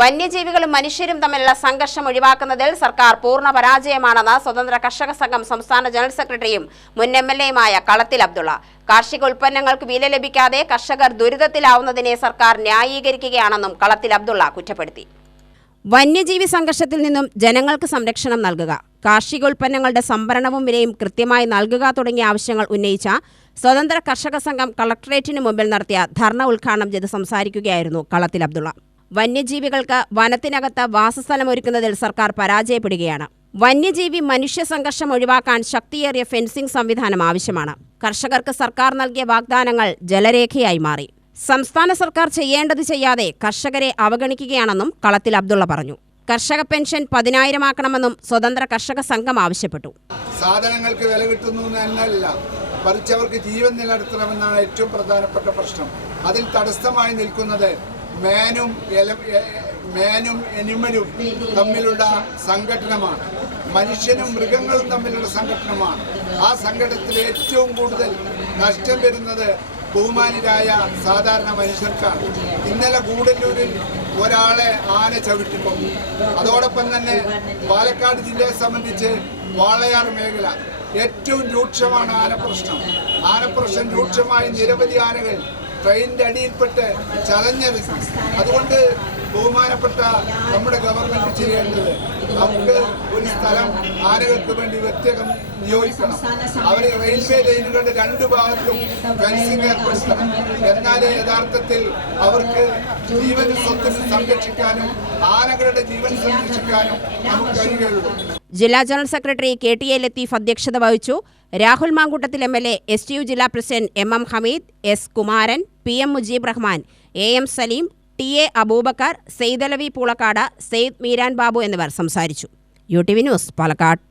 വന്യജീവികളും മനുഷ്യരും തമ്മിലുള്ള സംഘർഷം ഒഴിവാക്കുന്നതിൽ സർക്കാർ പൂർണ്ണ പരാജയമാണെന്ന് സ്വതന്ത്ര കർഷക സംഘം സംസ്ഥാന ജനറൽ സെക്രട്ടറിയും മുൻ എംഎൽഎയുമായ കളത്തിൽ അബ്ദുള്ള. കാർഷിക ഉൽപ്പന്നങ്ങൾക്ക് വില ലഭിക്കാതെ കർഷകർ ദുരിതത്തിലാവുന്നതിനെ സർക്കാർ ന്യായീകരിക്കുകയാണെന്നും കളത്തിൽ അബ്ദുള്ള കുറ്റപ്പെടുത്തി. വന്യജീവി സംഘർഷത്തിൽ നിന്നും ജനങ്ങൾക്ക് സംരക്ഷണം നൽകുക, കാർഷികോൽപ്പന്നങ്ങളുടെ സംഭരണവും വിലയും കൃത്യമായി നൽകുക തുടങ്ങിയ ആവശ്യങ്ങൾ ഉന്നയിച്ച സ്വതന്ത്ര കർഷക സംഘം കളക്ടറേറ്റിന് മുമ്പിൽ നടത്തിയ ധർണ ഉദ്ഘാടനം ചെയ്ത് സംസാരിക്കുകയായിരുന്നു കളത്തിൽ അബ്ദുള്ള. വന്യജീവികൾക്ക് വനത്തിനകത്ത് വാസസ്ഥലമൊരുക്കുന്നതിൽ സർക്കാർ പരാജയപ്പെടുകയാണ്. വന്യജീവി മനുഷ്യ സംഘർഷം ഒഴിവാക്കാൻ ശക്തിയേറിയ ഫെൻസിംഗ് സംവിധാനം ആവശ്യമാണ്. കർഷകർക്ക് സർക്കാർ നൽകിയ വാഗ്ദാനങ്ങൾ ജലരേഖയായി മാറി. സംസ്ഥാന സർക്കാർ ചെയ്യേണ്ടത് ചെയ്യാതെ കർഷകരെ അവഗണിക്കുകയാണെന്നും കളത്തിൽ അബ്ദുള്ള പറഞ്ഞു. കർഷക പെൻഷൻ 10,000 ആക്കണമെന്നും സ്വതന്ത്ര കർഷക സംഘം ആവശ്യപ്പെട്ടു. സാധനങ്ങൾക്ക് വില കിട്ടുന്നു എന്നല്ല, മറിച്ചവർക്ക് ജീവൻ നിലനിർത്തണമെന്നാണ് ഏറ്റവും പ്രധാനപ്പെട്ട പ്രശ്നം. അതിൽ തടസ്സമായി നിൽക്കുന്നത് മേനും എനിമലും തമ്മിലുള്ള സംഘടനമാണ്. മനുഷ്യനും മൃഗങ്ങളും തമ്മിലുള്ള സംഘടനമാണ്. ആ സംഘടനത്തിൽ ഏറ്റവും കൂടുതൽ നഷ്ടം വരുന്നത് ബഹുമാനിരായ സാധാരണ മനുഷ്യർക്കാണ്. ഇന്നലെ ഗൂഡല്ലൂരിൽ ഒരാളെ ആന ചവിട്ടിപ്പോയി. അതോടൊപ്പം തന്നെ പാലക്കാട് ജില്ലയെ സംബന്ധിച്ച് വാളയാർ മേഖല ഏറ്റവും രൂക്ഷമാണ് ആനപ്രശ്നം. ആനപ്രശ്നം രൂക്ഷമായി നിരവധി ആനകൾ ട്രെയിനിൻ്റെ അടിയിൽപ്പെട്ട് ചതഞ്ഞെറിഞ്ഞു. അതുകൊണ്ട് ബഹുമാനപ്പെട്ട നമ്മുടെ ഗവൺമെന്റ് ചെയ്യേണ്ടത് നമുക്ക് ഒരു സ്ഥലം ആനകൾക്ക് വേണ്ടി പ്രത്യേകം നിയോഗിക്കണം. അവരെ റെയിൽവേ ലൈനുകളുടെ 2 ഭാഗത്തും ഫെൻസിംഗ് ഏർപ്പെടുത്തണം. എന്നാലേ യഥാർത്ഥത്തിൽ അവർക്ക് ജീവനും സ്വത്തിനും സംരക്ഷിക്കാനും ആനകളുടെ ജീവൻ സംരക്ഷിക്കാനും നമുക്ക് കഴിയുകയുള്ളൂ. ജില്ലാ general secretary KT A Latheef അധ്യക്ഷത വഹിച്ചു. രാഹുൽ മാങ്കൂട്ടത്തിൽ MLA, STU ജില്ലാ president MM Hameed, S Kumaran, PM Mujeeb Rahman, AM Saleem, TA Aboobacker, Saidalavi Poolakkad, Syed Meeran Babu എന്നിവർ സംസാരിച്ചു. UTV news, Palakkad.